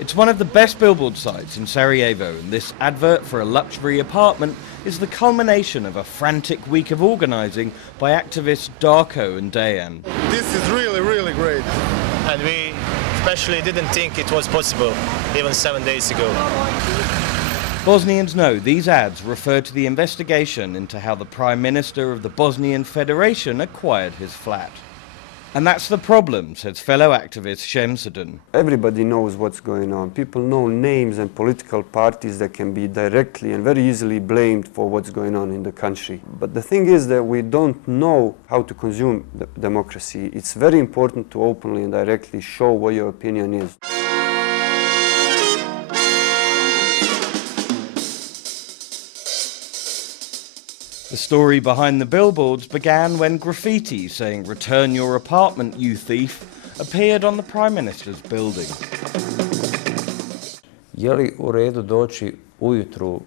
It's one of the best billboard sites in Sarajevo, and this advert for a luxury apartment is the culmination of a frantic week of organising by activists Darko and Dejan. This is really, really great. And we especially didn't think it was possible even 7 days ago. Bosnians know these ads refer to the investigation into how the Prime Minister of the Bosnian Federation acquired his flat. And that's the problem, says fellow activist Shemsuddin. Everybody knows what's going on. People know names and political parties that can be directly and very easily blamed for what's going on in the country. But the thing is that we don't know how to consume democracy. It's very important to openly and directly show what your opinion is. The story behind the billboards began when graffiti saying "Return your apartment, you thief" appeared on the Prime Minister's building. Je li u redu doći ujutru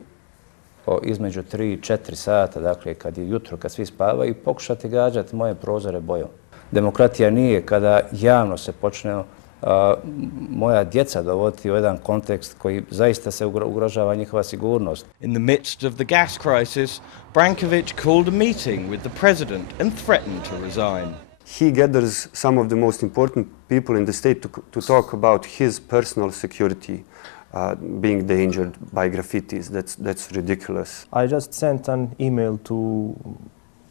između 3 i 4 sata, dakle kad je jutro, kad svi spavaju, i pokušati gađati moje prozore bojom? Demokratija nije kada javno se počne moja djeca dovoditi u jedan kontekst koji zaista se ugrožava njihova sigurnost. In the midst of the gas crisis, Branković called a meeting with the president and threatened to resign. He gathers some of the most important people in the state to talk about his personal security being endangered by graffitis. That's ridiculous. I just sent an email to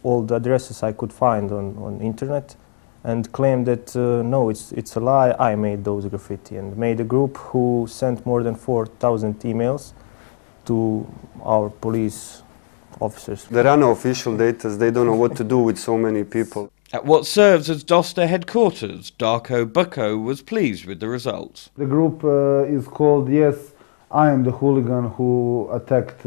all the addresses I could find on internet and claimed that no, it's a lie, I made those graffiti, and made a group who sent more than 4,000 emails to our police officers. There are no official data, they don't know what to do with so many people. At what serves as Dosta headquarters, Darko Buko was pleased with the results. The group is called Yes, I am the hooligan who attacked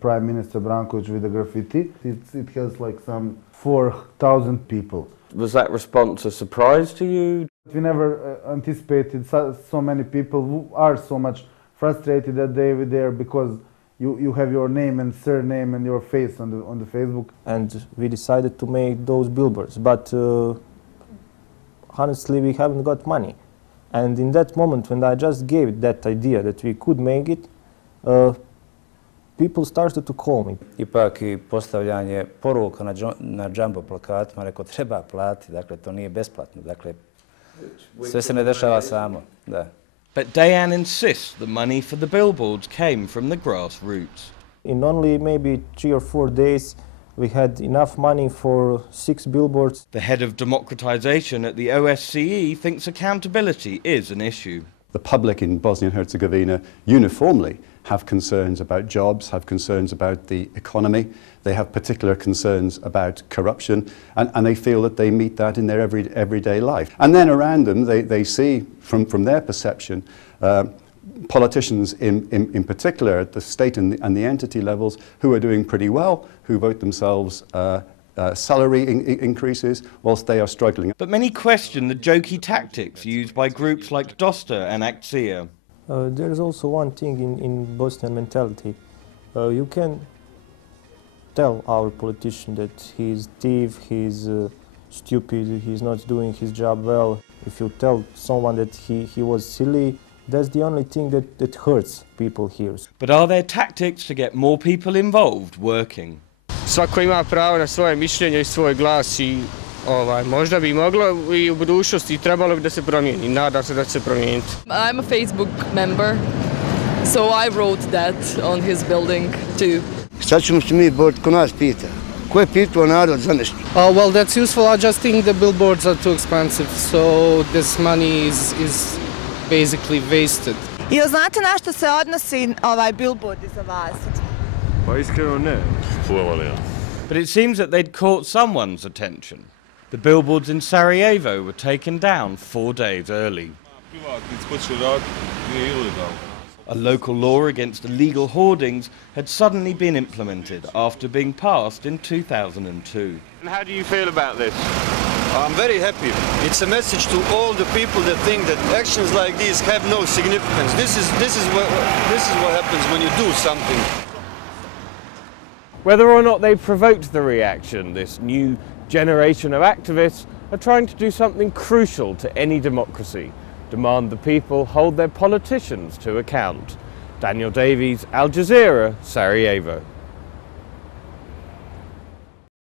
Prime Minister Branković with the graffiti. It has like some 4,000 people. Was that response a surprise to you? We never anticipated so many people who are so much frustrated that they were there because you have your name and surname and your face on the Facebook. And we decided to make those billboards, but honestly we haven't got money. And in that moment when I just gave that idea that we could make it, people started to call me. Ipak i postavljanje poruka na jumbo plakatima, rekao treba platiti, dakle to nije besplatno, dakle sve se ne dešava samo, da. But Dejan insists the money for the billboards came from the grassroots. In only maybe 3 or 4 days we had enough money for 6 billboards. The head of democratization at the OSCE thinks accountability is an issue. The public in Bosnia and Herzegovina uniformly have concerns about jobs, have concerns about the economy. They have particular concerns about corruption, and they feel that they meet that in their everyday life. And then around them, they see, from their perception, politicians in particular at the state and the entity levels who are doing pretty well, who vote themselves salary increases whilst they are struggling. But many question the jokey tactics used by groups like Dosta and Akcija. There is also one thing in Bosnian mentality. You can tell our politician that he's thief, he's stupid, he's not doing his job well. If you tell someone that he was silly, that's the only thing that hurts people here. But are there tactics to get more people involved working? Svako ima pravo na svoje mišljenje i svoj glas i možda bi moglo i u budućnosti trebalo bi da se promijeni. Nadam se da će se promijeniti. I'm a Facebook member, so I wrote that on his building too. Sad ćemo se mi boriti, ko nas pita. Ko je pitao narod za nešto? Well, that's useful. I just think the billboards are too expensive, so this money is basically wasted. Jel znate na što se odnosi ovaj billboard za vas? Pa iskreno ne. But it seems that they'd caught someone's attention. The billboards in Sarajevo were taken down 4 days early. A local law against illegal hoardings had suddenly been implemented after being passed in 2002. And how do you feel about this? I'm very happy. It's a message to all the people that think that actions like these have no significance. This is what happens when you do something. Whether or not they provoked the reaction, this new generation of activists are trying to do something crucial to any democracy: demand the people hold their politicians to account. Daniel Davies, Al Jazeera, Sarajevo.